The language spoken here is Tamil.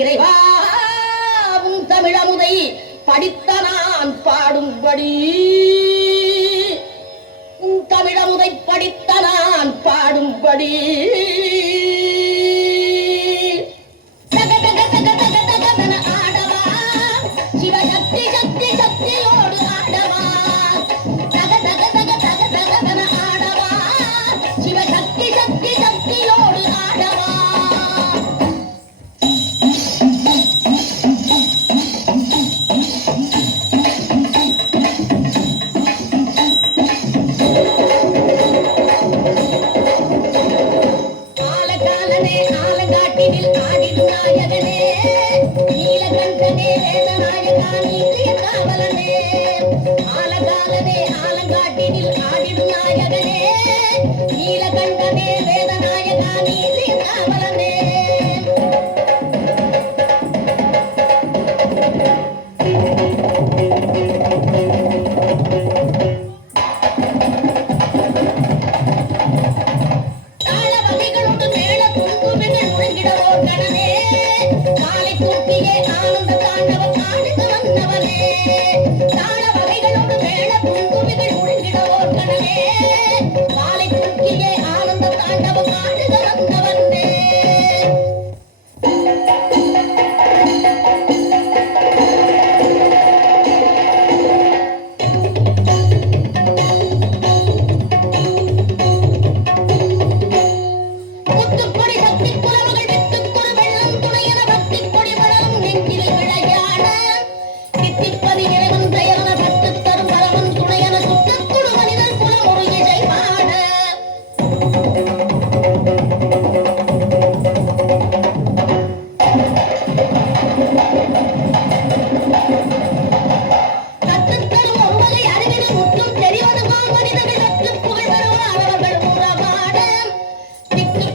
இறைவா உன் தமிழமுதை படித்த நான் பாடும்படி உன் தமிழமுதை படித்த நான் பாடும்படி சிவசக்தி சக்தி சக்தியோடு ஆடவா தக தக தக தக தகதன ஆடவா சிவசக்தி சக்தி சக்தியோடு ஆடவா ஆலகாலனே ஆலங்காட்டினில் ஆடிடும் நாயகனே நீலகண்டனே வேதநாயகா நீதிய காவலனே ஆலகாலனே ஆலங்காட்டினில் ஆடிடும் நாயகனே நீலகண்டனே வேதநாயகா நீதிய காவலனே தாளவகைகளோடு மேள துந்துமிகள் முழங்கிடவோ கணமே காலை கூட்டியே ஆனந்த தாண்டவம் ஆடுக வந்தவனே தாளவகைகளோடு மேள துந்துமிகள் முழங்கிடவோ கணமே காலை கூட்டியே ஆனந்த தாண்டவம் ஆடுக வந்தவனே முத்துக்கொடி சக்தி புலவர்கள் வித்துக்கொரு வெள்ளம் துணையன பக்தி கொடி மலரும் நெஞ்சில் விளையாட தித்திப்பதி இறைவன் பெயரன பட்டு தரும் பரவன் துணையன சுத்தக்குழு மனிதர் குலமுறை இசை பாட கற்றுத்தரும் ஒருவகை அறிவிடு முற்றும் தெரிவது மனிதர்கள் சற்று புகழ் பெறுவார் அவர்கள் உறவாட திக்கு